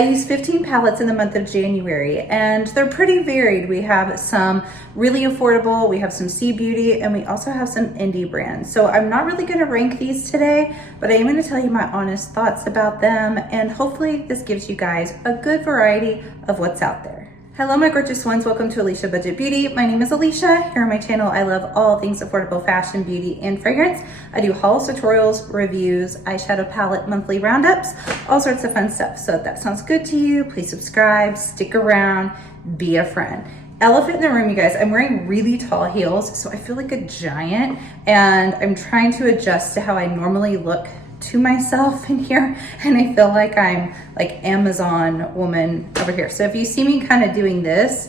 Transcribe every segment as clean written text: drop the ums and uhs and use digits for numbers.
I use 15 palettes in the month of January, and they're pretty varied. We have some really affordable, we have some C Beauty, and we also have some indie brands. So I'm not really gonna rank these today, but I am gonna tell you my honest thoughts about them, and hopefully this gives you guys a good variety of what's out there. Hello my gorgeous ones, welcome to Aleisha Budget Beauty. My name is Aleisha. Here on my channel, I love all things affordable fashion, beauty, and fragrance. I do hauls, tutorials, reviews, eyeshadow palette, monthly roundups, all sorts of fun stuff. So if that sounds good to you, please subscribe, stick around, be a friend. Elephant in the room, you guys, I'm wearing really tall heels, so I feel like a giant, and I'm trying to adjust to how I normally look to myself in here, and I feel like I'm like Amazon woman over here. So if you see me kind of doing this,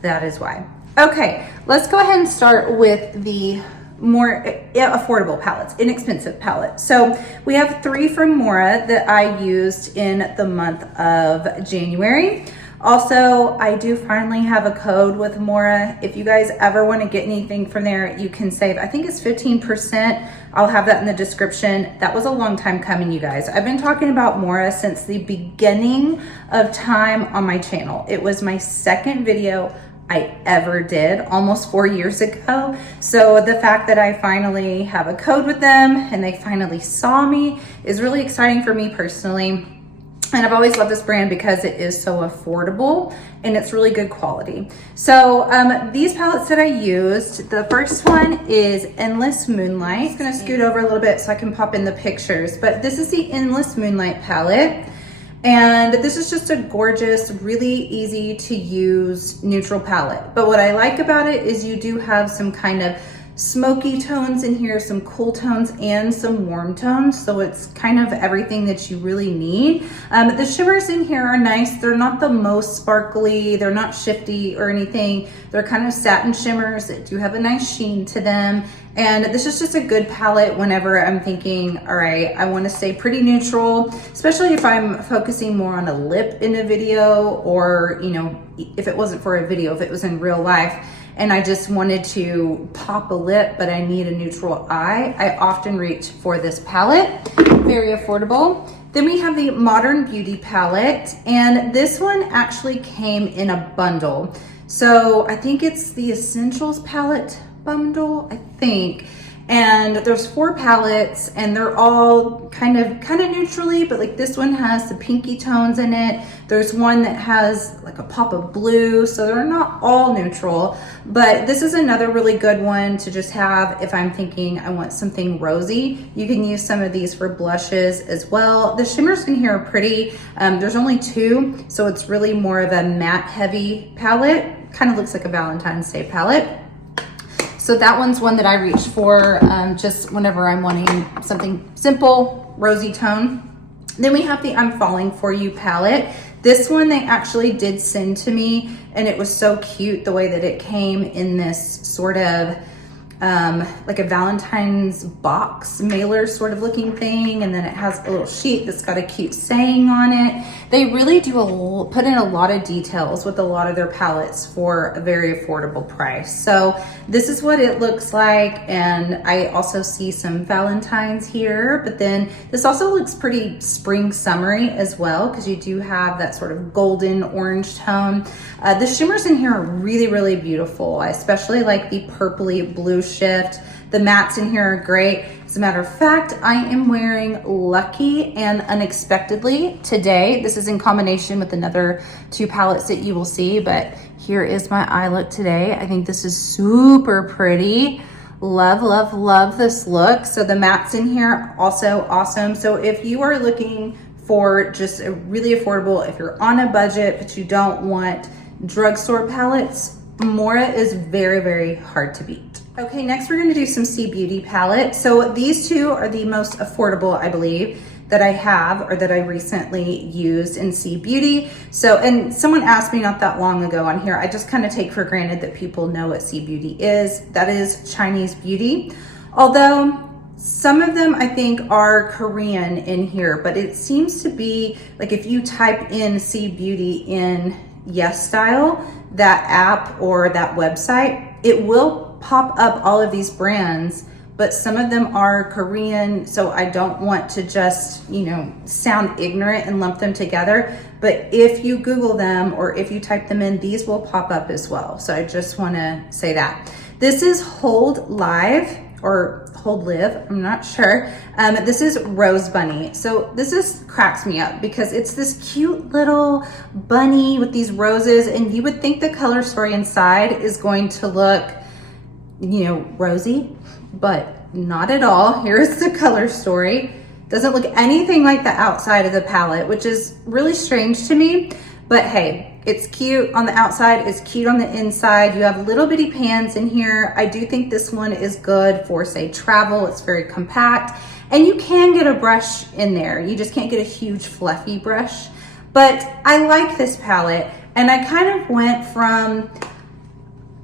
that is why. Okay, let's go ahead and start with the more affordable palettes, inexpensive palettes. So we have 3 from Mora that I used in the month of January. Also, I do finally have a code with Mora. If you guys ever want to get anything from there, you can save, I think it's 15%. I'll have that in the description. That was a long time coming, you guys. I've been talking about Mora since the beginning of time on my channel. It was my second video I ever did, almost 4 years ago. So the fact that I finally have a code with them and they finally saw me is really exciting for me personally. And I've always loved this brand because it is so affordable and it's really good quality. So these palettes that I used, the first one is Endless Moonlight. I'm just gonna scoot over a little bit so I can pop in the pictures, but this is the Endless Moonlight palette. And this is just a gorgeous, really easy to use neutral palette. But what I like about it is you do have some kind of smoky tones in here, some cool tones and some warm tones, so it's kind of everything that you really need. The shimmers in here are nice. They're not the most sparkly, they're not shifty or anything. They're kind of satin shimmers that do have a nice sheen to them, and this is just a good palette whenever I'm thinking, all right, I want to stay pretty neutral, especially if I'm focusing more on a lip in a video, or you know, if it wasn't for a video, if it was in real life and I just wanted to pop a lip, but I need a neutral eye, I often reach for this palette. Very affordable. Then we have the Modern Beauty palette, and this one actually came in a bundle. So I think it's the Essentials palette bundle, I think. And there's 4 palettes, and they're all kind of neutrally, but like this one has the pinky tones in it. There's one that has like a pop of blue, so they're not all neutral, but this is another really good one to just have if I'm thinking I want something rosy. You can use some of these for blushes as well. The shimmers in here are pretty. There's only 2, so it's really more of a matte heavy palette. Kind of looks like a Valentine's Day palette. So that one's one that I reach for just whenever I'm wanting something simple, rosy tone. Then we have the I'm Falling For You palette. This one they actually did send to me, and it was so cute the way that it came in this sort of like a Valentine's box mailer sort of looking thing, and then it has a little sheet that's got a cute saying on it. They really do put in a lot of details with a lot of their palettes for a very affordable price. So this is what it looks like, and I also see some Valentine's here, but then this also looks pretty spring summery as well, because you do have that sort of golden orange tone. The shimmers in here are really, really beautiful. I especially like the purpley blue shift. The mattes in here are great. As a matter of fact, I am wearing Lucky and Unexpectedly today. This is in combination with another 2 palettes that you will see, but here is my eye look today. I think this is super pretty. Love, love, love this look. So the mattes in here also awesome. So if you are looking for just a really affordable, if you're on a budget but you don't want drugstore palettes, Mora is very, very hard to beat. Okay, next we're gonna do some C Beauty palette. So these 2 are the most affordable, I believe, that I have or that I recently used in C Beauty. So, and someone asked me not that long ago on here, I just kind of take for granted that people know what C Beauty is. That is Chinese beauty. Although some of them I think are Korean in here, but it seems to be like if you type in C Beauty in Yes Style, that app or that website, it will pop up all of these brands, but some of them are Korean, so I don't want to just, you know, sound ignorant and lump them together. But if you Google them or if you type them in, these will pop up as well. So I just wanna say that. This is Hold Live or Hold Live, I'm not sure. This is Rose Bunny. So this cracks me up because it's this cute little bunny with these roses, and you would think the color story inside is going to look, you know, rosy, but not at all. Here's the color story. Doesn't look anything like the outside of the palette, which is really strange to me, but hey, it's cute on the outside, it's cute on the inside. You have little bitty pans in here. I do think this one is good for, say, travel. It's very compact, and you can get a brush in there. You just can't get a huge fluffy brush, but I like this palette, and I kind of went from,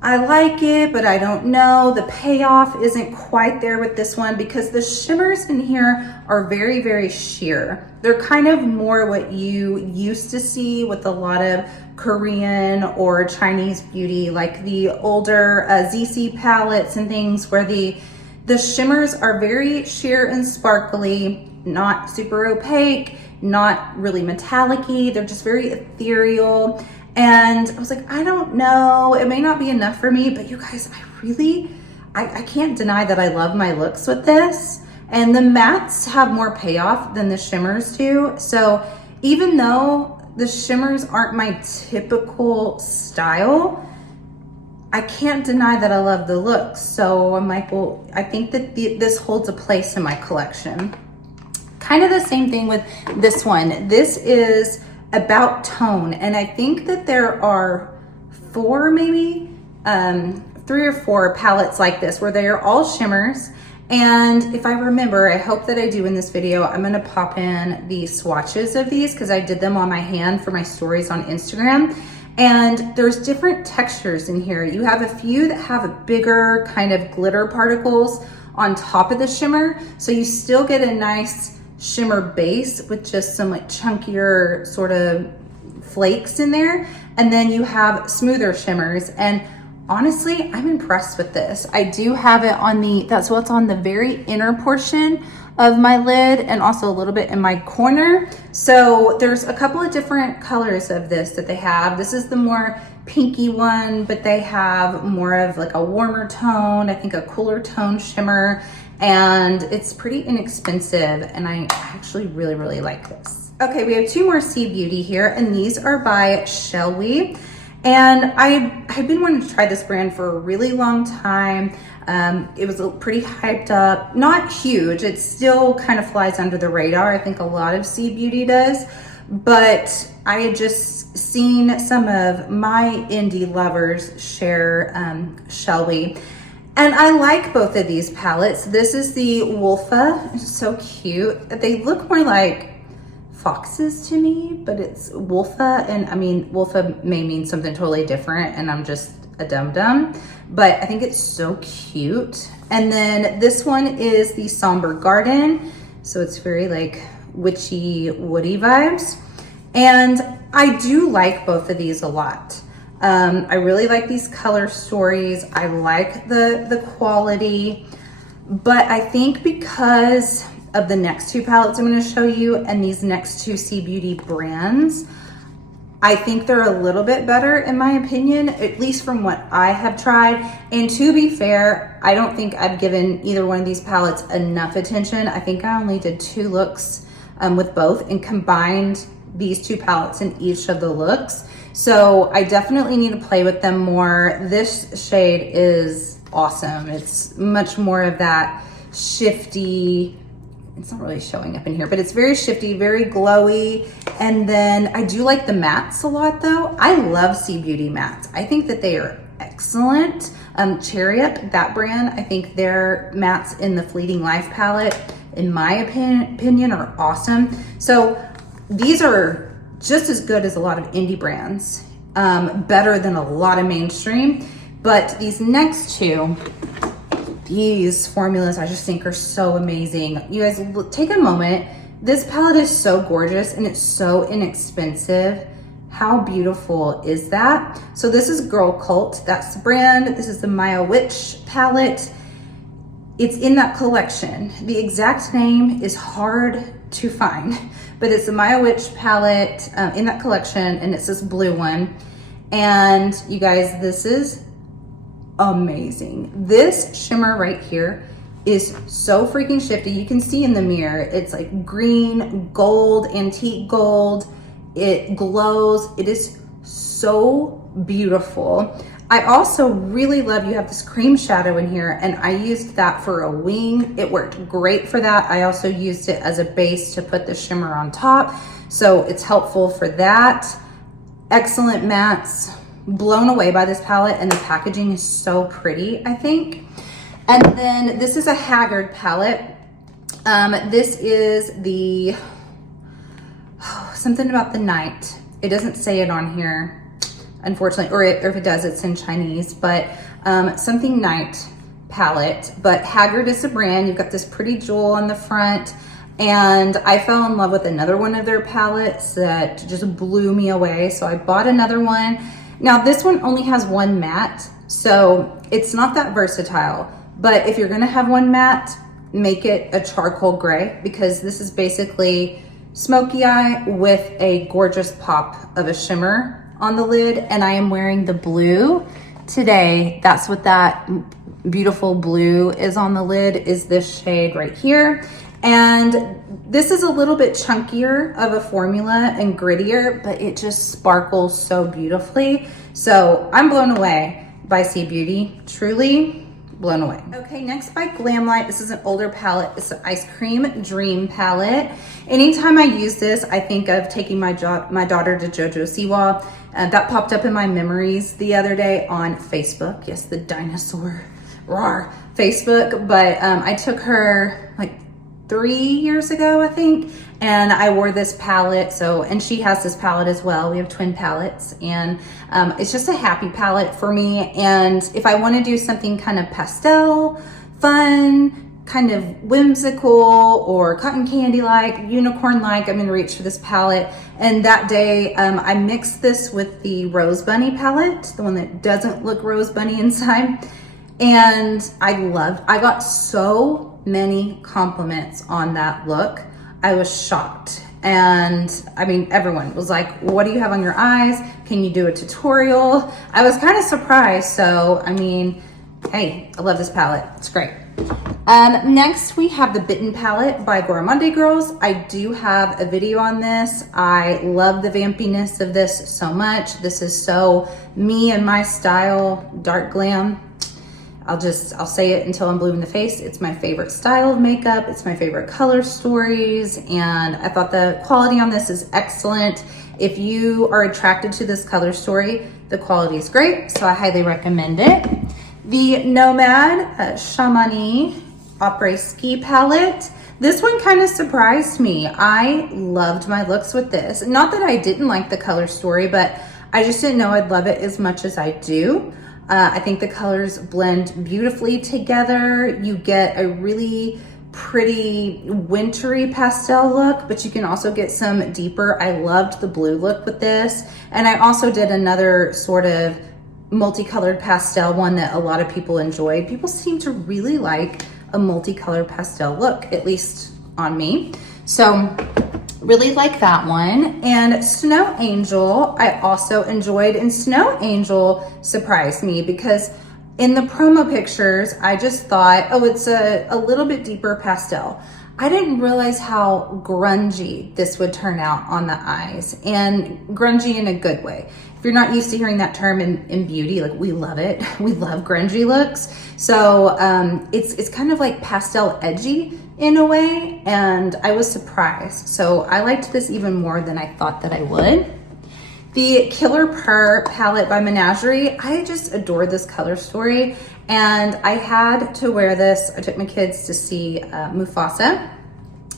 I like it, but I don't know. The payoff isn't quite there with this one because the shimmers in here are very, very sheer. They're kind of more what you used to see with a lot of Korean or Chinese beauty, like the older ZC palettes and things where the shimmers are very sheer and sparkly, not super opaque, not really metallic-y. They're just very ethereal. And I was like, I don't know, it may not be enough for me, but you guys, I can't deny that I love my looks with this. And the mattes have more payoff than the shimmers do. So even though the shimmers aren't my typical style, I can't deny that I love the looks. So I'm like, well, I think that this holds a place in my collection. Kind of the same thing with this one. This is About Tone, and I think that there are four, maybe 3 or 4 palettes like this where they are all shimmers. And if I remember, I hope that I do in this video, I'm gonna pop in the swatches of these because I did them on my hand for my stories on Instagram. And there's different textures in here. You have a few that have a bigger kind of glitter particles on top of the shimmer, so you still get a nice shimmer base with just some like chunkier sort of flakes in there. And then you have smoother shimmers. And honestly, I'm impressed with this. I do have it on that's what's on the very inner portion of my lid and also a little bit in my corner. So there's a couple of different colors of this that they have. This is the more pinky one, but they have more of like a warmer tone, I think a cooler tone shimmer. And it's pretty inexpensive, and I actually really, really like this. Okay, we have 2 more C Beauty here, and these are by Shewell. And I've been wanting to try this brand for a really long time. It was pretty hyped up, not huge. It still kind of flies under the radar. I think a lot of C Beauty does, but I had just seen some of my indie lovers share Shewell. And I like both of these palettes. This is the Wolfa, it's so cute. They look more like foxes to me, but it's Wolfa. And I mean, Wolfa may mean something totally different and I'm just a dum-dum, but I think it's so cute. And then this one is the Somber Garden. So it's very like witchy, woody vibes. And I do like both of these a lot. I really like these color stories. I like the quality, but I think because of the next 2 palettes I'm going to show you and these next 2 C Beauty brands, I think they're a little bit better in my opinion, at least from what I have tried. And to be fair, I don't think I've given either one of these palettes enough attention. I think I only did 2 looks with both and combined these 2 palettes in each of the looks. So I definitely need to play with them more. This shade is awesome. It's much more of that shifty, it's not really showing up in here, but it's very shifty, very glowy. And then I do like the mattes a lot though. I love C Beauty mattes. I think that they are excellent. Chariot, that brand, I think their mattes in the Fleeting Life palette, in my opinion, are awesome. So these are just as good as a lot of indie brands, better than a lot of mainstream. But these next 2, these formulas I just think are so amazing. You guys take a moment. This palette is so gorgeous and it's so inexpensive. How beautiful is that? So this is Girl Cult, that's the brand. This is the Maya Witch palette. It's in that collection. The exact name is hard to find, but it's the Maya Witch palette in that collection, and it's this blue one. And you guys, this is amazing. This shimmer right here is so freaking shifty. You can see in the mirror, it's like green, gold, antique gold. It glows. It is so beautiful. I also really love, you have this cream shadow in here, and I used that for a wing. It worked great for that. I also used it as a base to put the shimmer on top, so it's helpful for that. Excellent mattes. Blown away by this palette, and the packaging is so pretty, I think. And then this is a Haggard palette. This is the, something about the night. It doesn't say it on here, unfortunately, or if it does, it's in Chinese, but something night palette. But Haggard is the brand. You've got this pretty jewel on the front, and I fell in love with another one of their palettes that just blew me away, so I bought another one. Now this one only has one matte, so it's not that versatile, but if you're gonna have one matte, make it a charcoal gray, because this is basically smoky eye with a gorgeous pop of a shimmer on the lid. And I am wearing the blue today. That's what that beautiful blue is on the lid, is this shade right here. And this is a little bit chunkier of a formula and grittier, but it just sparkles so beautifully. So I'm blown away by C Beauty, truly blown away. Okay, next by Glamlite. This is an older palette. It's an Ice Cream Dream palette. Anytime I use this, I think of taking my daughter to Jojo Siwa. That popped up in my memories the other day on Facebook. Yes, the dinosaur, roar, Facebook. But I took her like 3 years ago, I think, and I wore this palette. So, and she has this palette as well. We have twin palettes, and it's just a happy palette for me. And if I want to do something kind of pastel, fun, kind of whimsical, or cotton candy-like, unicorn-like, I'm gonna reach for this palette. And that day, I mixed this with the Rose Bunny palette, the one that doesn't look Rose Bunny inside. And I got so many compliments on that look. I was shocked. And I mean, everyone was like, what do you have on your eyes? Can you do a tutorial? I was kind of surprised. So, I mean, hey, I love this palette. It's great. Next, we have the Bitten palette by Gourmande Girls. I do have a video on this. I love the vampiness of this so much. This is so me and my style, dark glam. I'll say it until I'm blue in the face. It's my favorite style of makeup. It's my favorite color stories. And I thought the quality on this is excellent. If you are attracted to this color story, the quality is great. So I highly recommend it. The Nomad Cosmetics Après Ski palette. This one kind of surprised me. I loved my looks with this. Not that I didn't like the color story, but I just didn't know I'd love it as much as I do. I think the colors blend beautifully together. You get a really pretty wintry pastel look, but you can also get some deeper. I loved the blue look with this. And I also did another sort of multicolored pastel one that a lot of people enjoyed. People seem to really like a multicolored pastel look, at least on me. So really like that one. And Snow Angel, I also enjoyed. And Snow Angel surprised me because in the promo pictures, I just thought, oh, it's a little bit deeper pastel. I didn't realize how grungy this would turn out on the eyes, and grungy in a good way. If you're not used to hearing that term in beauty, like, we love it. We love grungy looks. So it's kind of like pastel edgy in a way, and I was surprised. So I liked this even more than I thought that I would. The Killer Purr palette by Menagerie, I just adore this color story, and I had to wear this. I took my kids to see Mufasa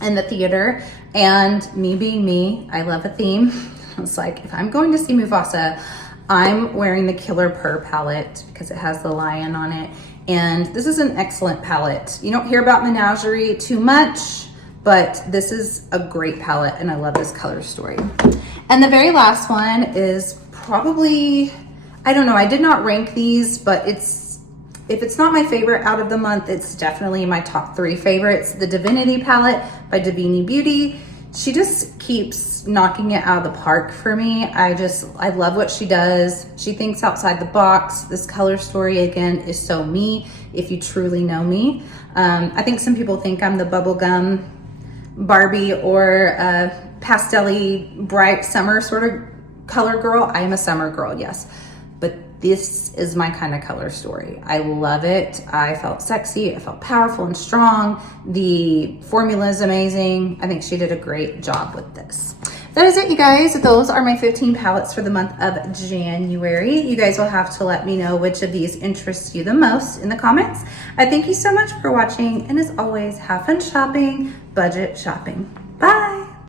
in the theater, and me being me, I love a theme. I was like, if I'm going to see Mufasa, I'm wearing the Killer Purr palette because it has the lion on it. And this is an excellent palette. You don't hear about Menagerie too much, but this is a great palette, and I love this color story. And the very last one is probably, I don't know, I did not rank these, but it's if it's not my favorite out of the month, it's definitely my top 3 favorites. The Divinity palette by Davini Beauty. She just keeps knocking it out of the park for me. I love what she does. She thinks outside the box. This color story, again, is so me, if you truly know me. I think some people think I'm the bubblegum Barbie or pastel-y, bright summer sort of color girl. I am a summer girl, yes. But this is my kind of color story. I love it. I felt sexy. I felt powerful and strong. The formula is amazing. I think she did a great job with this. That is it, you guys. Those are my 15 palettes for the month of January. You guys will have to let me know which of these interests you the most in the comments. I thank you so much for watching, and as always, have fun shopping, budget shopping. Bye.